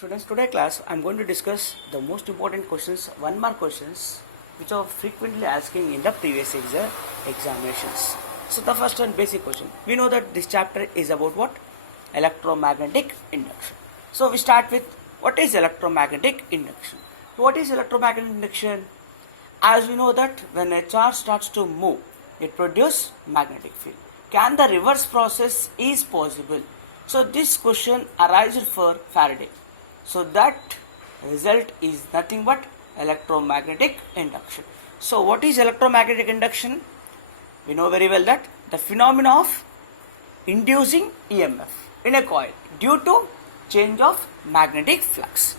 Students, today class I am going to discuss the most important questions, one mark questions which are frequently asking in the previous examinations. So the first one, basic question. We know that this chapter is about what? Electromagnetic induction. So we start with what is electromagnetic induction. What is electromagnetic induction? As we know that when a charge starts to move, it produces magnetic field. Can the reverse process is possible? So this question arises for Faraday. So that result is nothing but electromagnetic induction. So what is electromagnetic induction? We know very well that the phenomena of inducing EMF in a coil due to change of magnetic flux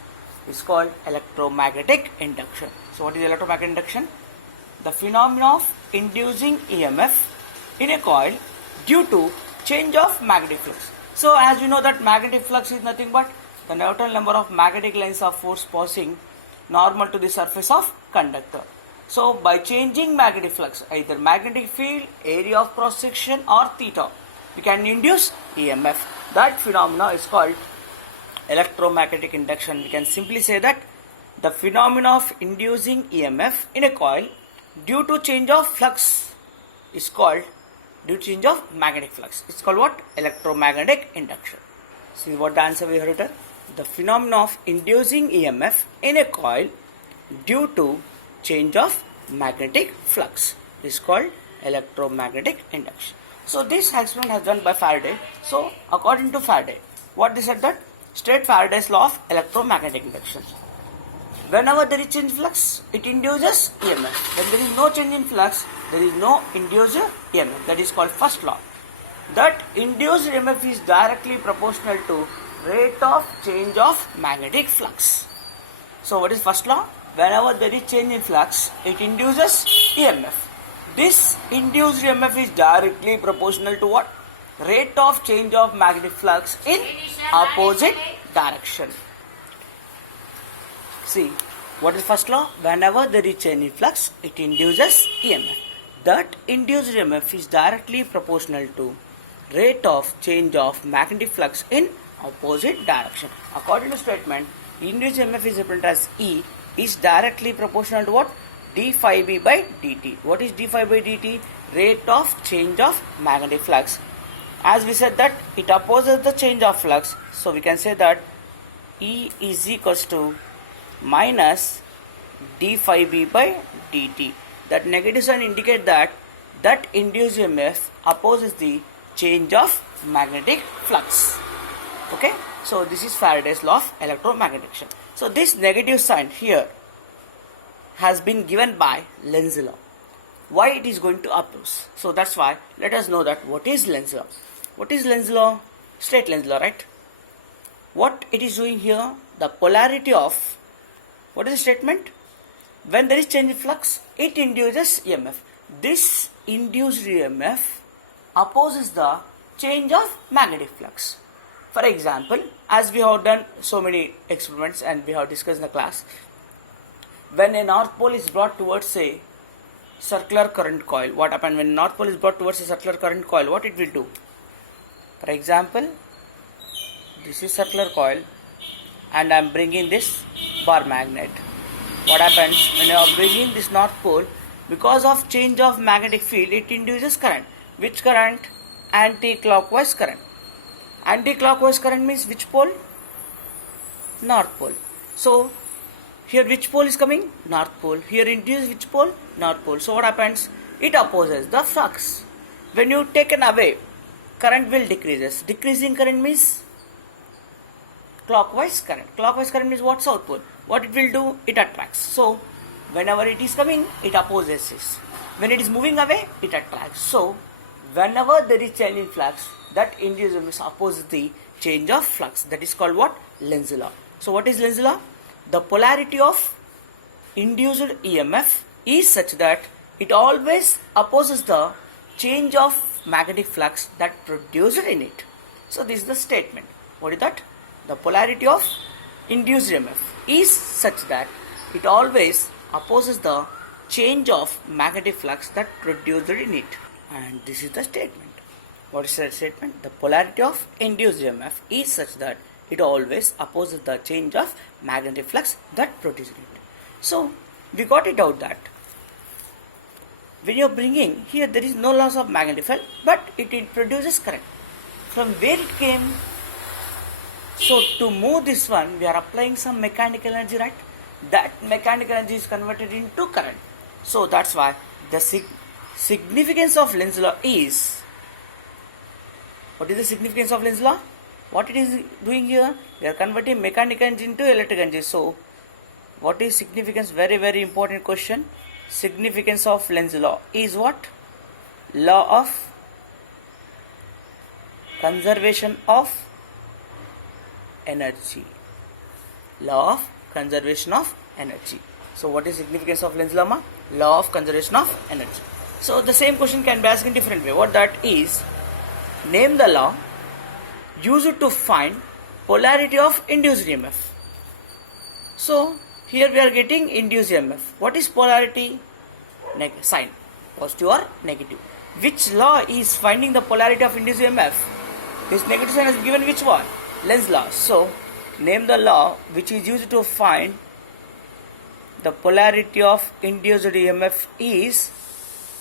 is called electromagnetic induction. So what is electromagnetic induction? The phenomena of inducing EMF in a coil due to change of magnetic flux. So as we know that magnetic flux is nothing but the total number of magnetic lines of force passing normal to the surface of conductor. So by changing magnetic flux, either magnetic field, area of cross section or theta, we can induce EMF. That phenomena is called electromagnetic induction. We can simply say that the phenomena of inducing EMF in a coil due to change of flux is called change of magnetic flux. It's called what? Electromagnetic induction. See what the answer we have written? The phenomena of inducing EMF in a coil due to change of magnetic flux is called electromagnetic induction. So this experiment has done by Faraday. So according to Faraday, what they said that state Faraday's law of electromagnetic induction. Whenever there is change in flux, it induces EMF. When there is no change in flux, there is no induced EMF. That is called first law. That induced EMF is directly proportional to rate of change of magnetic flux. So what is first law? Whenever there is change in flux, it induces EMF. This induced EMF is directly proportional to what? Rate of change of magnetic flux in opposite direction. See, what is first law? Whenever there is change in flux, it induces EMF. That induced EMF is directly proportional to rate of change of magnetic flux in opposite direction. According to statement, induced EMF is represented as E is directly proportional to what? d phi b by dt. What is d phi by dt? Rate of change of magnetic flux. As we said that it opposes the change of flux, so we can say that E is equals to minus d phi b by dt. That negative sign indicate that induced EMF opposes the change of magnetic flux. Okay, so this is Faraday's law of electromagnetic induction. So this negative sign here has been given by Lenz's law. Why it is going to oppose? So that's why let us know that what is Lenz's law. What is Lenz's law? Straight Lenz's law, right? What it is doing here, the polarity of, what is the statement? When there is change in flux, it induces EMF. This induced EMF opposes the change of magnetic flux. For example, as we have done so many experiments and we have discussed in the class, when a north pole is brought towards a circular current coil, what happens when north pole is brought towards a circular current coil? What it will do? For example, this is circular coil and I am bringing this bar magnet. What happens when you are bringing this north pole? Because of change of magnetic field, it induces current. Which current? Anti-clockwise current. Anti-clockwise current means which pole? North pole. So here which pole is coming? North pole. Here induce which pole? North pole. So what happens? It opposes the flux. When you take it away, current will decreases. Decreasing current means clockwise current. Clockwise current means what? South pole. What it will do? It attracts. So whenever it is coming, it opposes this. When it is moving away, it attracts. So whenever there is change in flux, that induced EMF opposes the change of flux. That is called what? Lenz's law. So what is Lenz's law? The polarity of induced EMF is such that it always opposes the change of magnetic flux that produced in it. So this is the statement. What is that? The polarity of induced EMF is such that it always opposes the change of magnetic flux that produced in it. And this is the statement. What is the statement? The polarity of induced EMF is such that it always opposes the change of magnetic flux that produces it. So we got it out that when you're bringing here, there is no loss of magnetic field, but it produces current. From where it came? So to move this one, we are applying some mechanical energy, right? That mechanical energy is converted into current. So that's why the significance of Lenz's law is, what is the significance of Lenz's law? What it is doing here? We are converting mechanical energy into electric energy. So what is significance? Very, very important question. Significance of Lenz's law is what? Law of conservation of energy. Law of conservation of energy. So what is significance of Lenz's law? Law of conservation of energy. So the same question can be asked in different way. What that is? Name the law used to find polarity of induced EMF. So here we are getting induced EMF. What is polarity? Sign, positive or negative. Which law is finding the polarity of induced EMF? This negative sign is given which one? Lenz's law. So name the law which is used to find the polarity of induced EMF is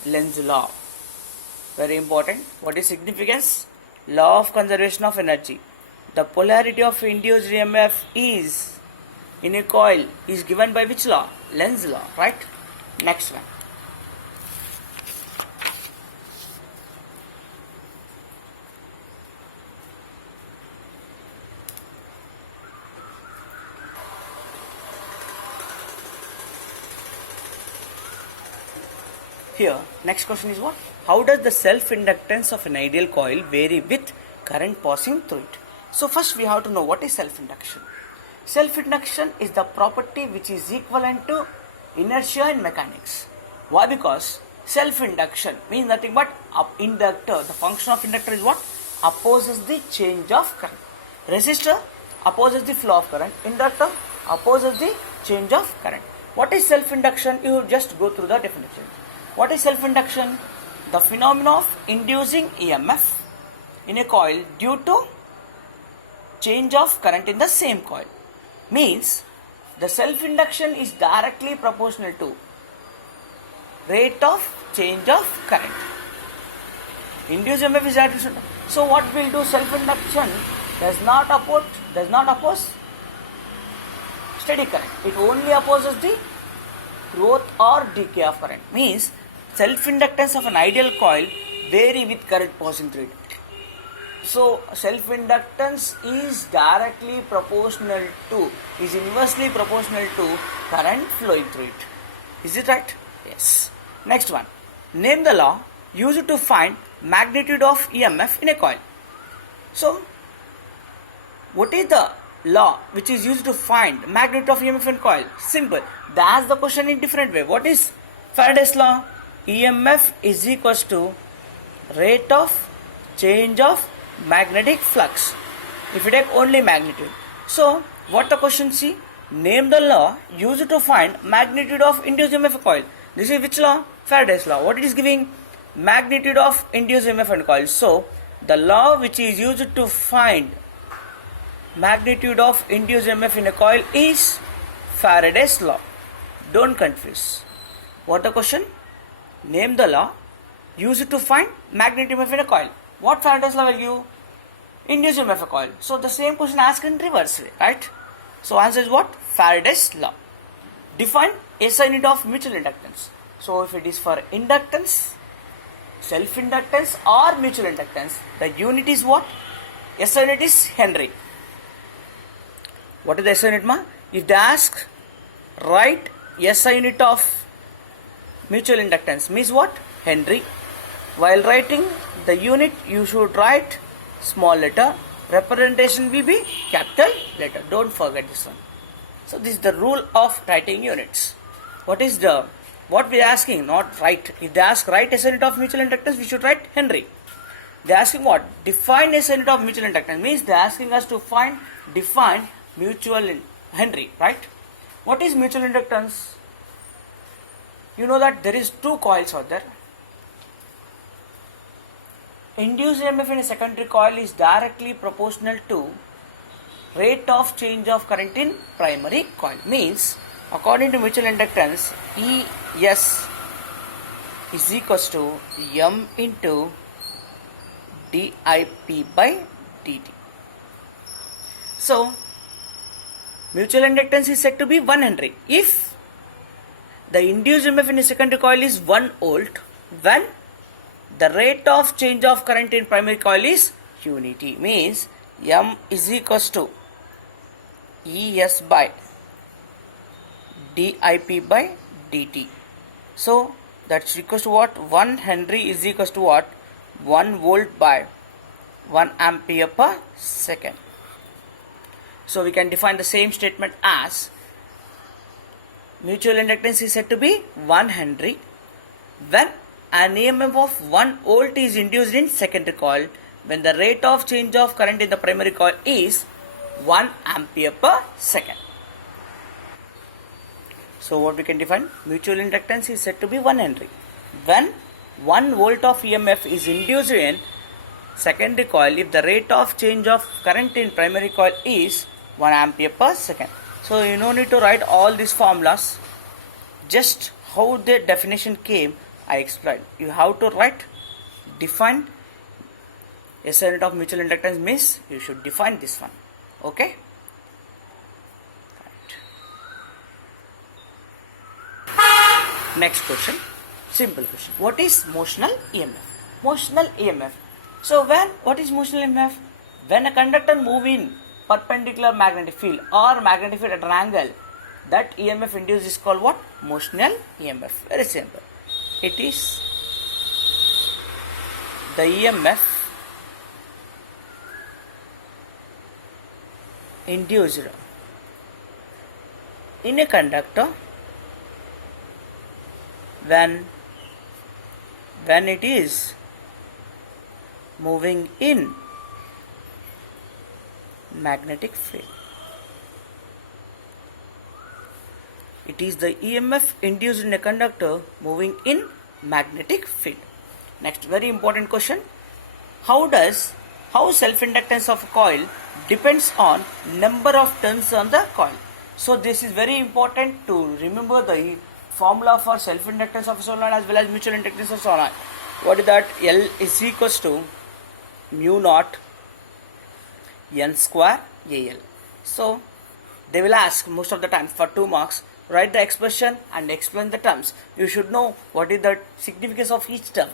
Lenz's law. Very important. What is significance? Law of conservation of energy. The polarity of induced EMF is in a coil is given by which law? Lenz's law, right? Next one. Here, next question is what? How does the self-inductance of an ideal coil vary with current passing through it? So first we have to know what is self-induction. Self-induction is the property which is equivalent to inertia in mechanics. Why? Because self-induction means nothing but inductor. The function of inductor is what? Opposes the change of current. Resistor opposes the flow of current. Inductor opposes the change of current. What is self-induction? You just go through the definition. What is self-induction? The phenomenon of inducing EMF in a coil due to change of current in the same coil. Means the self-induction is directly proportional to rate of change of current. Induced EMF is directly. So what will do? Self-induction does not oppose steady current. It only opposes the growth or decay of current. Means self-inductance of an ideal coil vary with current passing through it. So self-inductance is directly proportional to, is inversely proportional to current flowing through it. Is it right? Yes. Next one. Name the law used to find magnitude of EMF in a coil. So what is the law which is used to find magnitude of EMF in coil? Simple. They ask the question in different way. What is Faraday's law? EMF is equals to rate of change of magnetic flux. If you take only magnitude. So what the question see? Name the law used to find magnitude of induced EMF coil. This is which law? Faraday's law. What it is giving? Magnitude of induced EMF in coil. So the law which is used to find magnitude of induced EMF in a coil is Faraday's law. Don't confuse. What the question? Name the law used to find magnitude EMF in a coil. What Faraday's law will give? Induced EMF coil. So the same question asked in reverse way, right? So answer is what? Faraday's law. Define SI unit of mutual inductance. So if it is for inductance, self-inductance or mutual inductance, the unit is what? SI unit is Henry. What is the SI unit, ma? If they ask, write SI unit of mutual inductance means what? Henry. While writing the unit, you should write small letter. Representation will be capital letter. Don't forget this one. So this is the rule of writing units. What we are asking? Not write. If they ask write SI unit of mutual inductance, we should write Henry. They are asking what? Define SI unit of mutual inductance. Means they are asking us to define mutual Henry, right? What is mutual inductance? You know that there is two coils out there. Induced EMF in a secondary coil is directly proportional to rate of change of current in primary coil. Means according to mutual inductance, ES is equals to M into dIP by dt. So mutual inductance is said to be 1 Henry if the induced EMF in a secondary coil is 1 volt when the rate of change of current in primary coil is unity. Means M is equals to ES by dIP by dt. So that's equals to what? 1 Henry is equals to what? 1 volt by 1 ampere per second. So we can define the same statement as mutual inductance is said to be 1 Henry when an EMF of 1 volt is induced in secondary coil when the rate of change of current in the primary coil is 1 ampere per second. So what we can define? Mutual inductance is said to be 1 Henry when 1 volt of EMF is induced in secondary coil if the rate of change of current in primary coil is 1 ampere per second. So you no need to write all these formulas. Just how the definition came, I explained. You have to write, define SI unit of mutual inductance means you should define this one. Okay? Right. Next question. Simple question. What is motional EMF? Motional EMF. So what is motional EMF? When a conductor moves in perpendicular magnetic field or magnetic field at an angle, that EMF induced is called what? Motional EMF. Very simple. It is the EMF induced in a conductor when it is moving in magnetic field. It is the EMF induced in a conductor moving in magnetic field. Next, very important question. How self-inductance of a coil depends on number of turns on the coil. So this is very important to remember the formula for self-inductance of a solenoid as well as mutual inductance of solenoid. What is that? L is equals to mu naught N square AL. So they will ask most of the time for 2 marks, write the expression and explain the terms. You should know what is the significance of each term.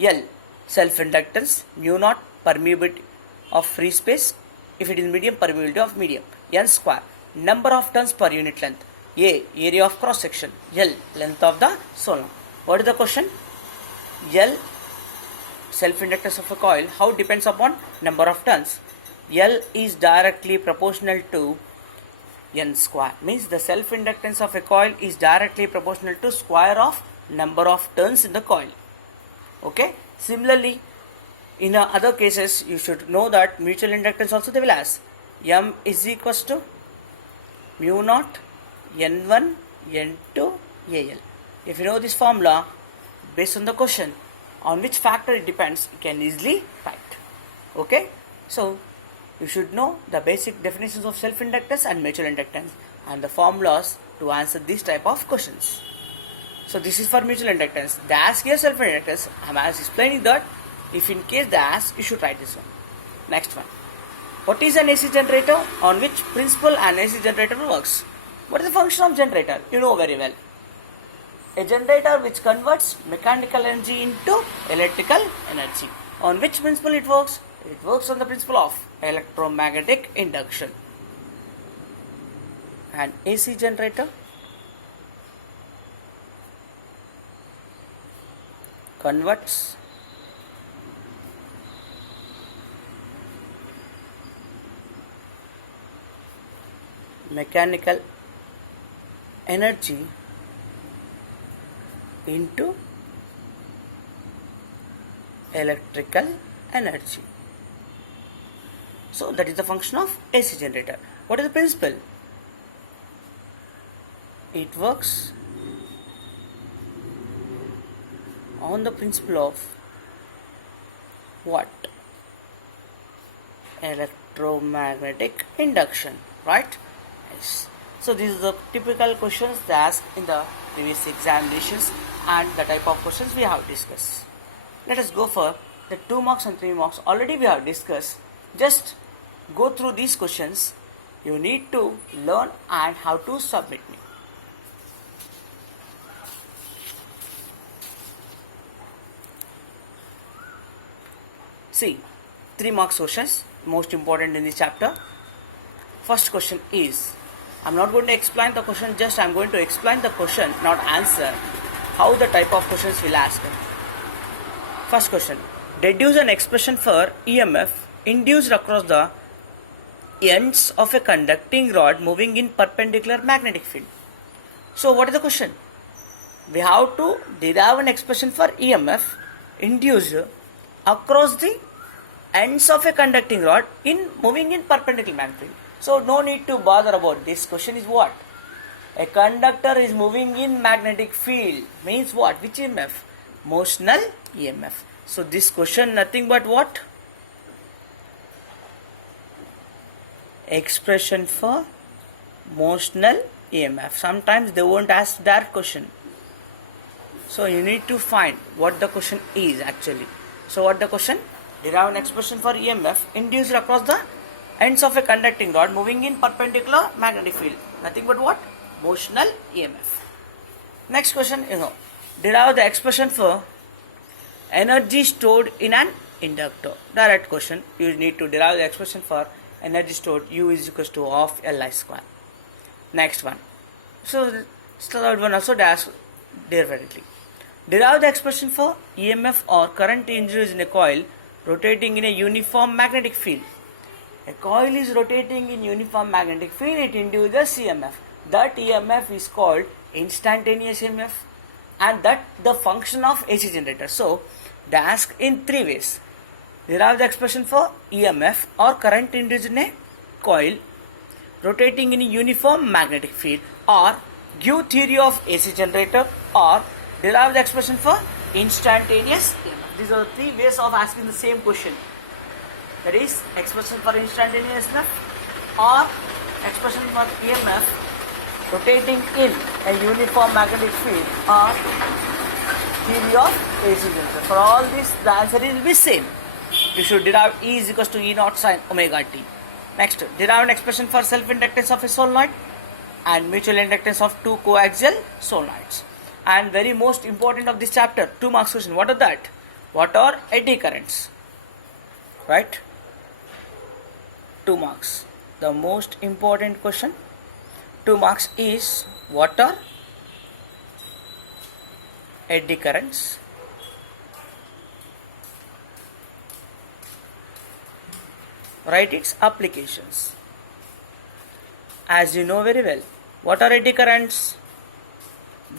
L, self-inductance, mu naught, permeability of free space, if it is medium, permeability of medium. N square, number of turns per unit length. A, area of cross section. L, length of the solenoid. What is the question? L, self-inductance of a coil, how depends upon number of turns? L is directly proportional to N square. Means the self-inductance of a coil is directly proportional to square of number of turns in the coil. Okay. Similarly, in other cases, you should know that mutual inductance also they will ask. M is equals to mu naught N1 N2 AL. If you know this formula, based on the question, on which factor it depends, you can easily write. Okay. So you should know the basic definitions of self-inductance and mutual inductance and the formulas to answer this type of questions. So this is for mutual inductance. They ask here self-inductance. I am explaining that if in case they ask, you should write this one. Next one. What is an AC generator? On which principle an AC generator works? What is the function of generator? You know very well. A generator which converts mechanical energy into electrical energy. On which principle it works? It works on the principle of electromagnetic induction. An AC generator converts mechanical energy into electrical energy. So that is the function of AC generator. What is the principle? It works on the principle of what? Electromagnetic electromagnetic induction, right? Yes. So these are the typical questions they ask in the previous examinations and the type of questions we have discussed. Let us go for the 2 marks and 3 marks. Already we have discussed. Just go through these questions. You need to learn and how to submit me. See, 3 marks questions, most important in this chapter. First question is, I'm not going to explain the question, just I'm going to explain the question, not answer, how the type of questions will ask. First question, deduce an expression for EMF induced across the ends of a conducting rod moving in perpendicular magnetic field. So what is the question? We have to derive an expression for EMF induced across the ends of a conducting rod in moving in perpendicular magnetic field. So no need to bother about this. Question is what? A conductor is moving in magnetic field. Means what? Which EMF? Motional EMF. So this question nothing but what? Expression for motional EMF. Sometimes they won't ask that question. So you need to find what the question is actually. So what the question? Derive an expression for EMF induced across the ends of a conducting rod moving in perpendicular magnetic field. Nothing but what? Motional EMF. Next question, derive the expression for energy stored in an inductor. Direct question. You need to derive the expression for energy stored. U is equals to half Li square. Next one. So third one also they ask directly. Derive the expression for EMF or current induced in a coil rotating in a uniform magnetic field. A coil is rotating in uniform magnetic field, it induces EMF. That EMF is called instantaneous EMF and that the function of AC generator. So they ask in 3 ways. Derive the expression for EMF or current induced in a coil rotating in a uniform magnetic field, or give theory of AC generator, or derive the expression for instantaneous EMF. These are the 3 ways of asking the same question. That is expression for instantaneous EMF or expression for EMF rotating in a uniform magnetic field, or theory of AC generator. For all this the answer will be same. You should derive E is equals to E naught sin omega t. Next, derive an expression for self-inductance of a solenoid and mutual inductance of 2 coaxial solenoids. And very most important of this chapter, 2 marks question. What are that? What are eddy currents? Right? 2 marks. The most important question, 2 marks, is what are eddy currents? Write its applications. As you know very well, what are eddy currents?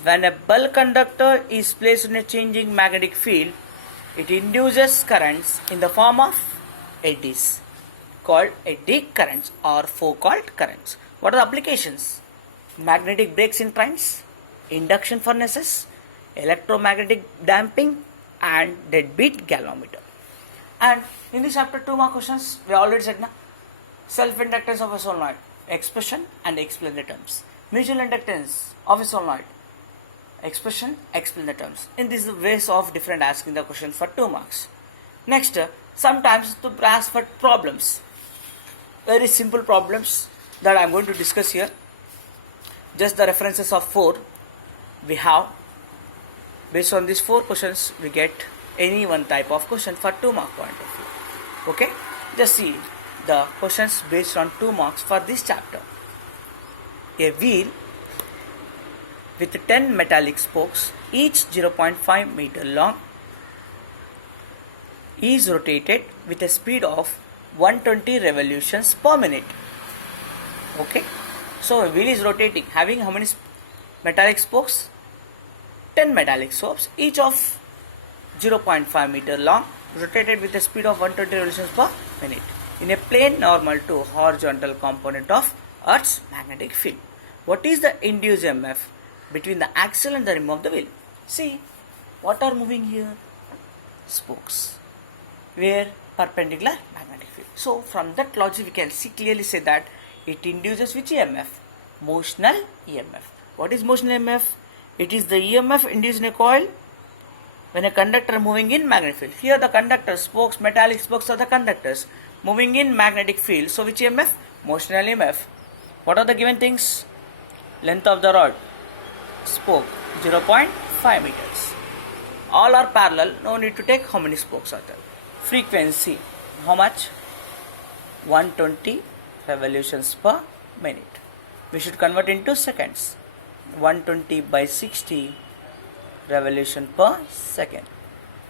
When a bulk conductor is placed in a changing magnetic field, it induces currents in the form of eddies called eddy currents or Foucault currents. What are the applications? Magnetic brakes in trains, induction furnaces, electromagnetic damping, and deadbeat galvanometer. And in this chapter 2 mark questions, we already said self-inductance of a solenoid, expression and explain the terms. Mutual inductance of a solenoid, expression, explain the terms. In these ways of different asking the question for 2 marks. Next, sometimes to ask for problems, very simple problems that I am going to discuss here. Just the references of 4 we have. Based on these 4 questions, we get any one type of question for 2 mark point of view. Okay, just see the questions based on 2 marks for this chapter. A wheel with 10 metallic spokes, each 0.5 meter long, is rotated with a speed of 120 revolutions per minute. Okay, so a wheel is rotating, having how many metallic spokes? 10 metallic spokes, each of 0.5 meter long, rotated with a speed of 120 revolutions per minute in a plane normal to horizontal component of Earth's magnetic field. What is the induced EMF between the axle and the rim of the wheel? See, what are moving here? Spokes. Where? perpendicular magnetic field. So from that logic we can clearly say that it induces which EMF? Motional EMF. What is motional EMF? It is the EMF induced in a coil when a conductor moving in magnetic field. Here the conductor spokes, metallic spokes are the conductors moving in magnetic field. So which EMF? Motional EMF. What are the given things? Length of the rod, spoke 0.5 meters. All are parallel, no need to take how many spokes are there. Frequency, how much? 120 revolutions per minute. We should convert into seconds. 120 by 60 revolution per second.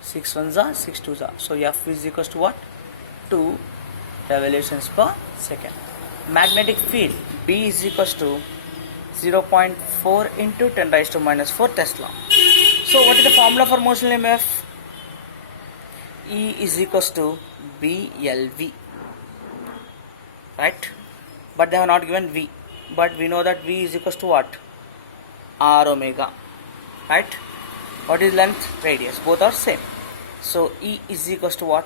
6 ones are 6 twos are. So F is equals to what? 2 revolutions per second. Magnetic field B is equals to 0.4 into 10 raised to minus 4 Tesla. So what is the formula for motional EMF? E is equals to BLV, right? But they have not given V, but we know that V is equals to what? R omega, right? What is length? Radius. Both are same. So E is equals to what?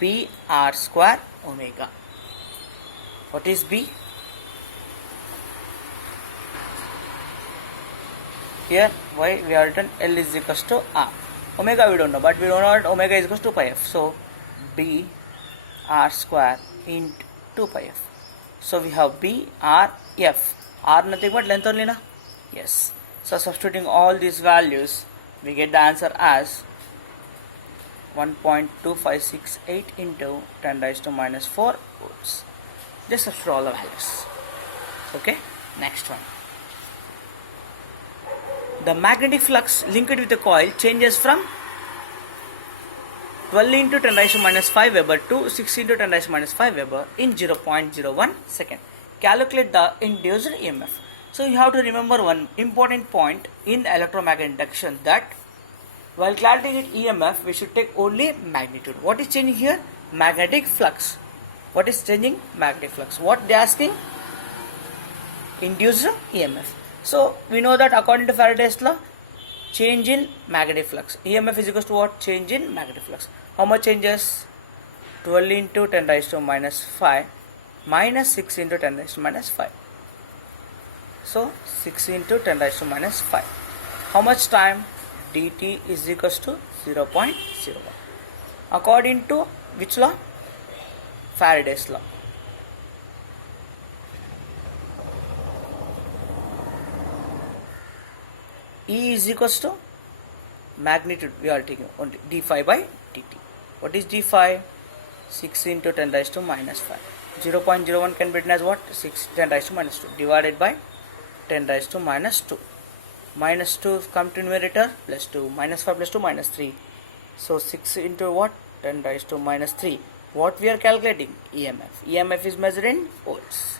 B R square omega. What is B? Here why we have written L is equals to R. Omega we don't know, but we don't know that omega is equals to pi f. So B R square into 2 pi f. So we have B R F. R nothing but length only, na? Yes. So substituting all these values, we get the answer as 1.2568 into 10 raised to minus 4 volts. Just substitute all the values. Okay. Next one. The magnetic flux linked with the coil changes from 12 into 10 raised to minus 5 Weber to 6 into 10 raised to minus 5 Weber in 0.01 second. Calculate the induced EMF. So you have to remember one important point in electromagnetic induction, that while calculating EMF we should take only magnitude. What is changing here? Magnetic flux. What is changing? Magnetic flux. What they are asking? Induced EMF. So we know that according to Faraday's law, change in magnetic flux. EMF is equals to what? Change in magnetic flux. How much changes? 12 into 10 raised to minus 5 minus 6 into 10 raised to minus 5. So 6 into 10 raised to minus 5. How much time? dt is equals to 0.01. According to which law? Faraday's law. E is equals to magnitude, we are taking only d phi by dt. What is d phi? 6 into 10 raised to minus 5. 0.01 can be written as what? 6 10 raised to minus 2 divided by 10 raised to minus 2. Minus 2 come to numerator, plus 2, minus 5 plus 2 minus 3. So 6 into what? 10 raised to minus 3. What we are calculating? EMF. EMF is measured in volts.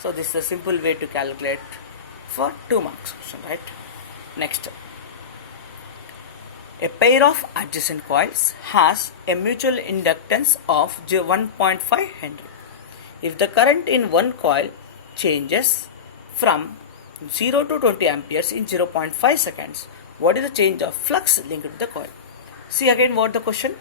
So this is a simple way to calculate for 2 marks question, right? Next, a pair of adjacent coils has a mutual inductance of 1.5 Henry. If the current in one coil changes from 0 to 20 amperes in 0.5 seconds, what is the change of flux linked with the coil? See again what the question.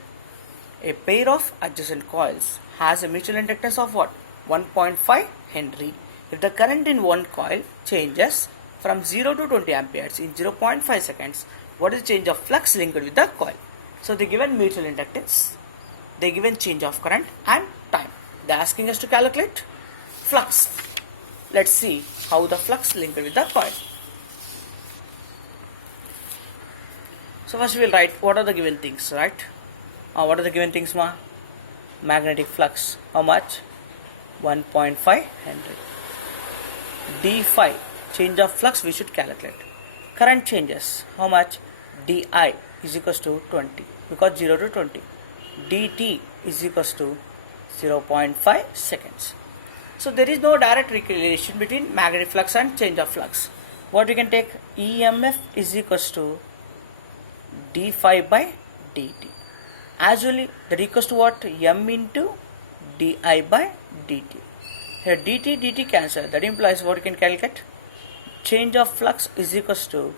A pair of adjacent coils has a mutual inductance of what? 1.5 Henry. If the current in one coil changes from 0 to 20 amperes in 0.5 seconds, what is the change of flux linked with the coil? So they given mutual inductance, they given change of current and time. They are asking us to calculate flux. Let's see how the flux linked with the coil. So first we will write what are the given things, right? What are the given things, ma? Magnetic flux, how much? 1.5 Henry. d phi, change of flux we should calculate. Current changes, how much? di is equals to 20, because 0 to 20. dt is equals to 0.5 seconds. So there is no direct relation between magnetic flux and change of flux. What we can take? EMF is equals to d phi by dt. As usually that equals to what? M into di by dt. Here dt cancel. That implies what you can calculate? Change of flux is equals to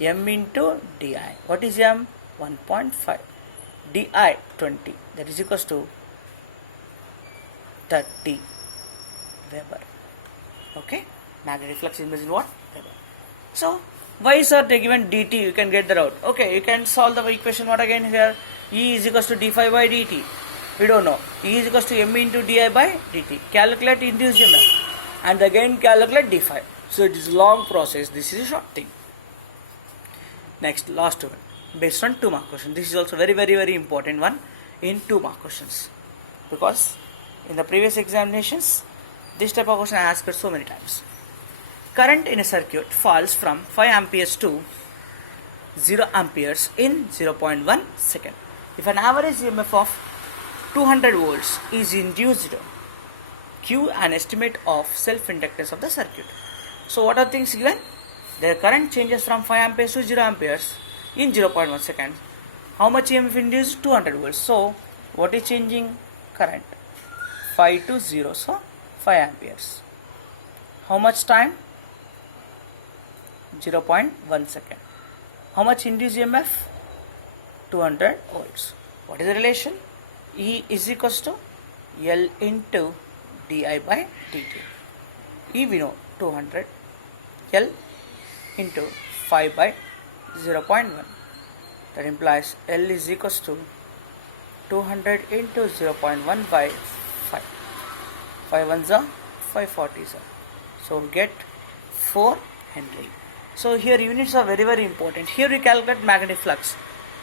M into di. What is M? 1.5. di 20, that is equals to 30 Weber. Okay, magnetic flux is measured in what? Weber. So y is they given dt, you can get that out. Okay, you can solve the equation. What again here? E is equals to d phi by dt. We don't know. E is equals to m into di by dt. Calculate induced EMF and again calculate d phi. So it is long process. This is a short thing. Next, last one, based on 2 mark question. This is also very important one in 2 mark questions, because in the previous examinations this type of question I asked so many times. Current in a circuit falls from 5 amperes to 0 amperes in 0.1 second. If an average EMF of 200 volts is induced, Q an estimate of self-inductance of the circuit. So what are things given? The current changes from 5 amperes to 0 amperes in 0.1 second. How much EMF induced? 200 volts. So what is changing? Current 5 to 0, so 5 amperes. How much time? 0.1 second. How much induced EMF? 200 volts. What is the relation? E is equals to L into di by dt. E we know 200, L into 5 by 0.1. That implies L is equals to 200 into 0.1 by 5. 5 ones are 540s are. So get 4 Henry. So here units are very important. Here we calculate magnetic flux.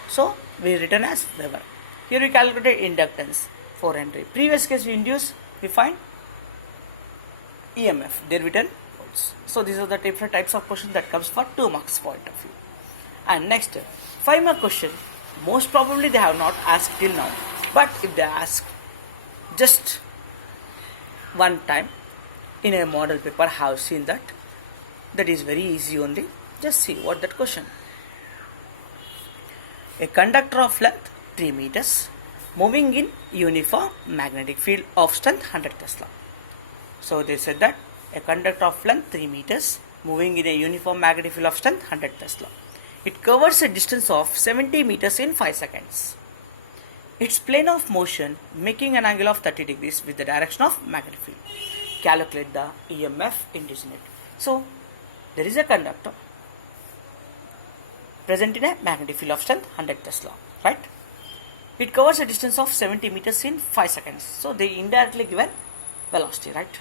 So we written as Weber. Here we calculated inductance 4 Henry. Previous case we induce, we find EMF. They written volts. So these are the different types of questions that comes for 2 marks point of view. And next 5 mark question, most probably they have not asked till now. But if they ask just one time in a model paper, I have seen that. That is very easy only. Just see what that question. A conductor of length 3 meters moving in uniform magnetic field of strength 100 Tesla. So they said that a conductor of length 3 meters moving in a uniform magnetic field of strength 100 Tesla. It covers a distance of 70 meters in 5 seconds. Its plane of motion making an angle of 30 degrees with the direction of magnetic field. Calculate the EMF induced in it. So there is a conductor present in a magnetic field of strength 100 Tesla, right? It covers a distance of 70 meters in 5 seconds. So they indirectly given velocity, right?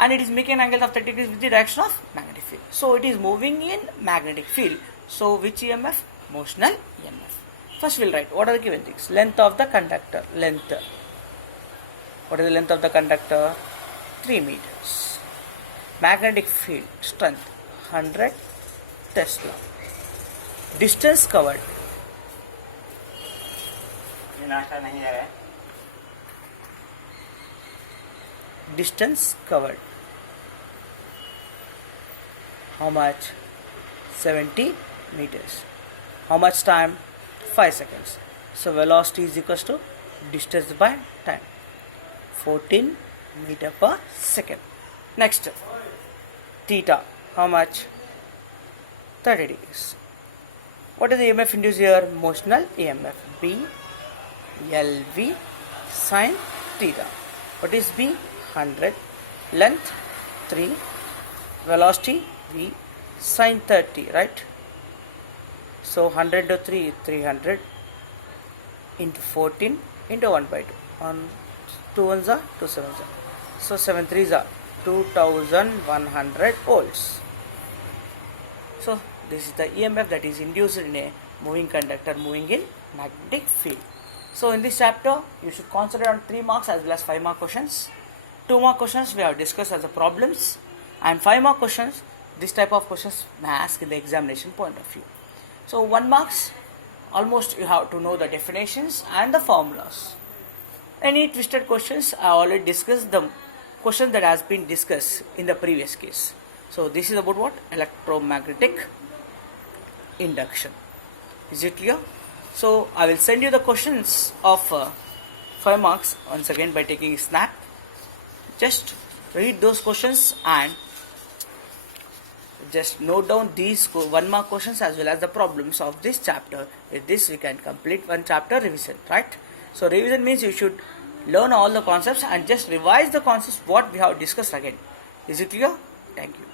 And it is making an angle of 30 degrees with the direction of magnetic field. So it is moving in magnetic field. So which EMF? Motional EMF. First we'll write what are the given things. Length of the conductor. Length. What is the length of the conductor? 3 meters. Magnetic field strength 100 Tesla. Distance covered. Distance covered. How much? 70 meters. How much time? 5 seconds. So velocity is equals to distance by time. 14 meter per second. Next, theta. How much? 30 degrees. What is the EMF induced here? Motional EMF. B LV sin theta. What is B? 100. Length 3. Velocity V sin 30, right? So 100 to 3 is 300 into 14 into 1 by 2. On 2 ones are 2 sevens are. So 7 threes are 2100 volts. So this is the EMF that is induced in a moving conductor moving in magnetic field. So in this chapter you should concentrate on 3 marks as well as 5 mark questions. 2 mark questions we have discussed as the problems, and 5 mark questions, this type of questions may ask in the examination point of view. So 1 marks, almost you have to know the definitions and the formulas. Any twisted questions, I already discussed the question that has been discussed in the previous case. So this is about what? Electromagnetic induction. Is it clear? So I will send you the questions of 5 marks once again by taking a snap. Just read those questions and just note down these 1 mark questions as well as the problems of this chapter. With this we can complete one chapter revision, right? So revision means you should learn all the concepts and just revise the concepts what we have discussed again. Is it clear? Thank you.